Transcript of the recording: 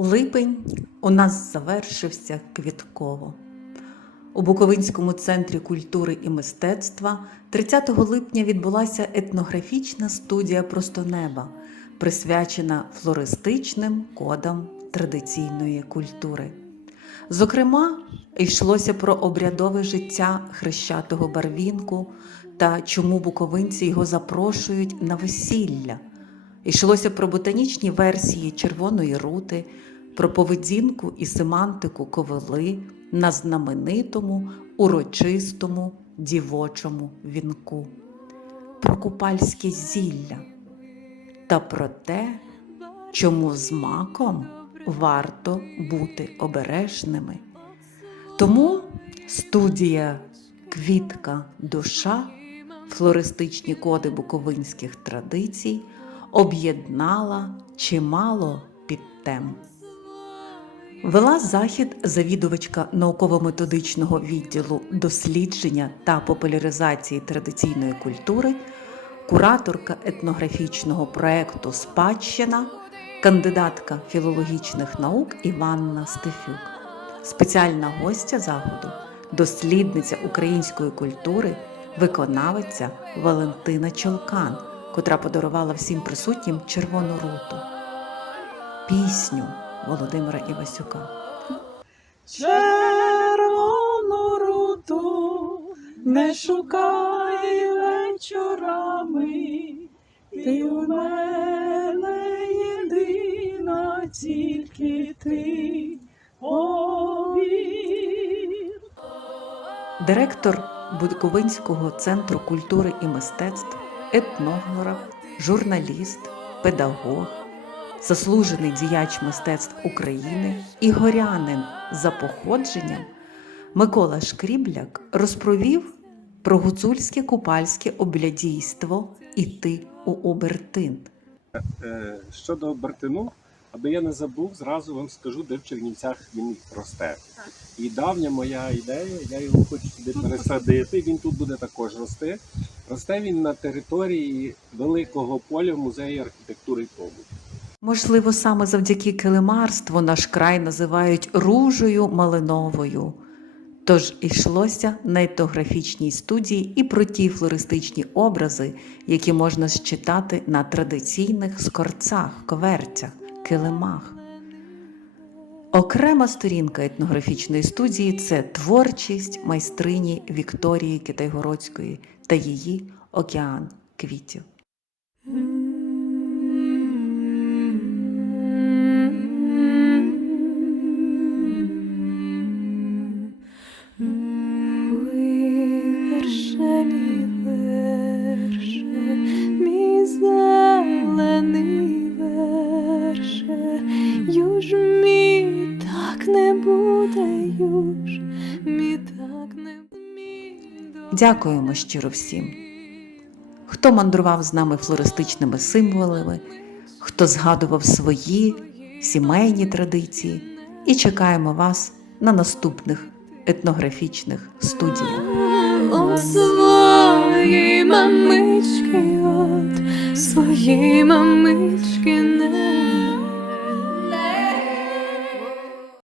Липень у нас завершився квітково. У Буковинському центрі культури і мистецтва 30 липня відбулася етнографічна студія Просто неба, присвячена флористичним кодам традиційної культури. Зокрема, йшлося про обрядове життя хрещатого барвінку та чому буковинці його запрошують на весілля. Йшлося про ботанічні версії червоної рути, про поведінку і семантику ковили на знаменитому урочистому дівочому вінку, про купальське зілля та про те, чому з маком варто бути обережними. Тому студія Квітка душа, флористичні коди буковинських традицій об'єднала чимало підтем. Вела захід завідувачка науково-методичного відділу дослідження та популяризації традиційної культури, кураторка етнографічного проекту Спадщина, кандидатка філологічних наук Іванна Стефюк, спеціальна гостя заходу, дослідниця української культури, виконавиця Валентина Чолкан, котра подарувала всім присутнім червону руту. Пісню Володимира Івасюка. Червону руту не шукай вечорами, ти у мене єдина, тільки ти повір. Директор Буковинського центру культури і мистецтв, етнограф, журналіст, педагог, заслужений діяч мистецтв України і горянин за походженням Микола Шкрібляк розповів про гуцульське купальське облядійство «Іти у Обертин. Е, Щодо Бертину, аби я не забув, зразу вам скажу, де в Чернівцях він росте. І давня моя ідея, я його хочу туди пересадити. Він тут буде також рости. Росте він на території великого поля музею архітектури і побуту. Можливо, саме завдяки килимарству наш край називають ружею малиновою. Тож йшлося на етнографічній студії і про ті флористичні образи, які можна считати на традиційних скорцах, коверцях, килимах. Окрема сторінка етнографічної студії це творчість майстрині Вікторії Китайгородської та її океан квітів. Дякуємо щиро всім, хто мандрував з нами флористичними символами, хто згадував свої сімейні традиції, і чекаємо вас на наступних етнографічних студіях. От свої мамички, от свої мамички не